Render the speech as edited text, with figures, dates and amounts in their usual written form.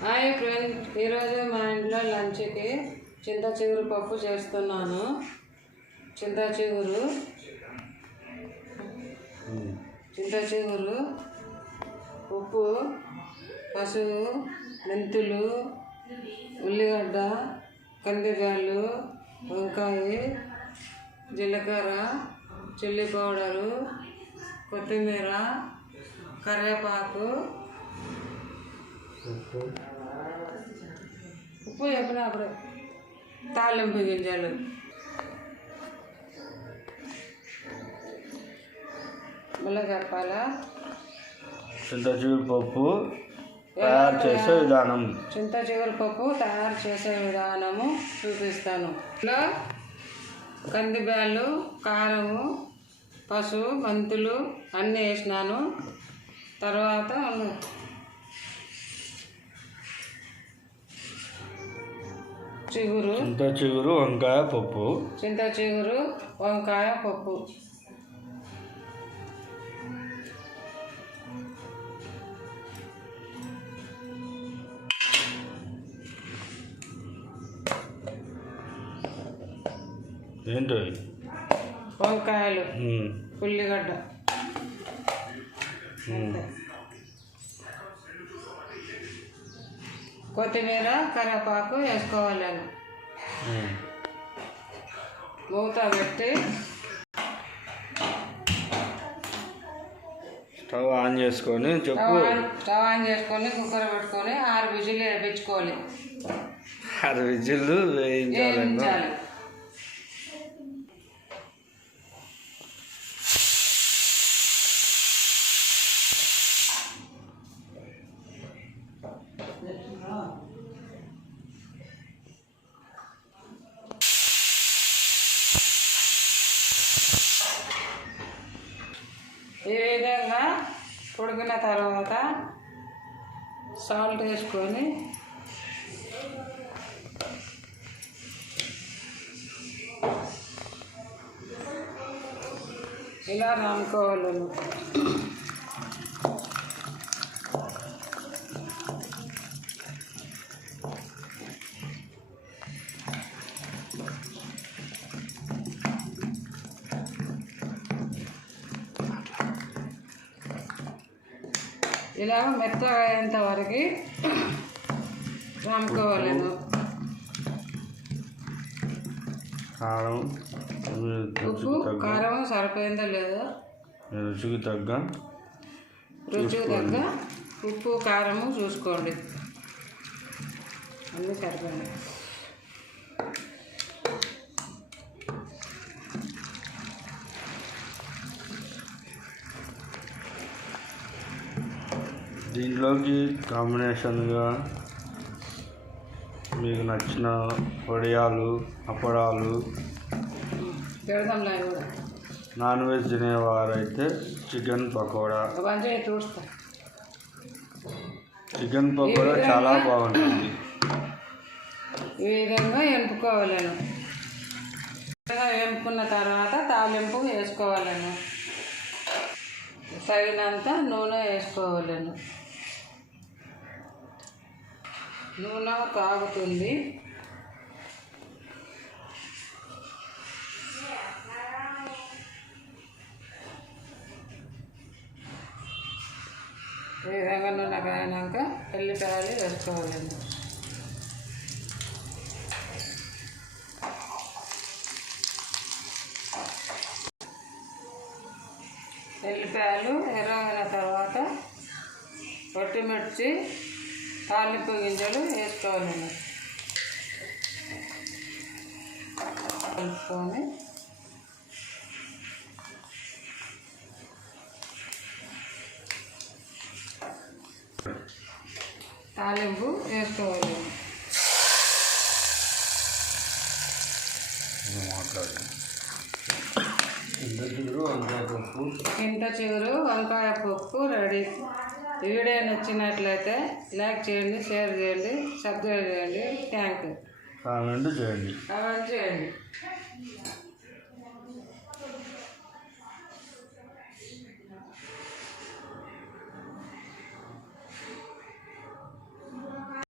Hi friends, ఈరోజు మా ఇంట్లో లంచ్కి చింత చిగురు పప్పు చేస్తున్నాను. చింత చిగురు ఉప్పు, పసుపు, మెంతులు, ఉల్లిగడ్డ, కందిబ్యాళ్ళు, వంకాయ, జీలకర్ర, చిల్లీ పౌడరు, కొత్తిమీర, కరివేపాకు, ఉప్పు చెప్పిన అప్పుడు తాలింపు గింజలు. మళ్ళీ చెప్పాలా? చింత చిగురు పప్పు తయారు చేసే విధానం. చింత చిగురు పప్పు తయారు చేసే విధానము చూపిస్తాను. ఇలా కందిబ్యాళ్ళు, కారము, పసుపు, మెంతులు అన్నీ వేసినాను. తర్వాత చింత చిగురు వంకాయ పప్పు. చింత చిగురు వంకాయ పప్పు. ఏంటి? వంకాయలు, ఉల్లిగడ్డ, కొత్తిమీర, కరివేపాకు వేసుకోవాలి. మూత పెట్టి స్టవ్ ఆన్ చేసుకొని స్టవ్ ఆన్ చేసుకొని కుక్కర్ పెట్టుకొని 6 విజిల్ వేయించుకోవాలి. 6 విజిల్లు వేయించాలి. ఈ విధంగా ఉడికిన తర్వాత సాల్ట్ వేసుకొని ఇలా రానుకోవాలి. ఇలా మెత్తగా అయ్యేంత వరకు రాముకోవాలి. ఉప్పు కారం సరిపోయిందో లేదో రుచికి తగ్గ ఉప్పు కారము చూసుకోండి. అన్నీ సరిపోయింది. దీంట్లోకి కాంబినేషన్గా మీకు నచ్చిన వడియాలు, అప్పడాలు, నాన్ వెజ్ తినేవారైతే చికెన్ పకోడా. చికెన్ పకోడా చాలా బాగుంటుంది. ఈ విధంగా ఎంపుకోవాలను. ఎంపుకున్న తర్వాత తాలింపు వేసుకోవాలను. తగినంత నూనె వేసుకోవాలను. నూనె కాగుతుంది. ఈ విధంగా నూనె కాగినాక ఎల్లిపాయలు వేసుకోవాలండి. ఎల్లిపాయలు ఎర్రగిన తర్వాత పచ్చిమిర్చి, తాలింపు గింజలు వేసుకోవాలండి. కలుపుకొని తాలింపు వేసుకోవాలి. చింత చిగురు వంకాయ పప్పు రెడీ. వీడియో నచ్చినట్లయితే లైక్ చేయండి, షేర్ చేయండి, సబ్స్క్రైబ్ చేయండి. Thank you. కామెంట్ చేయండి. కామెంట్ చేయండి.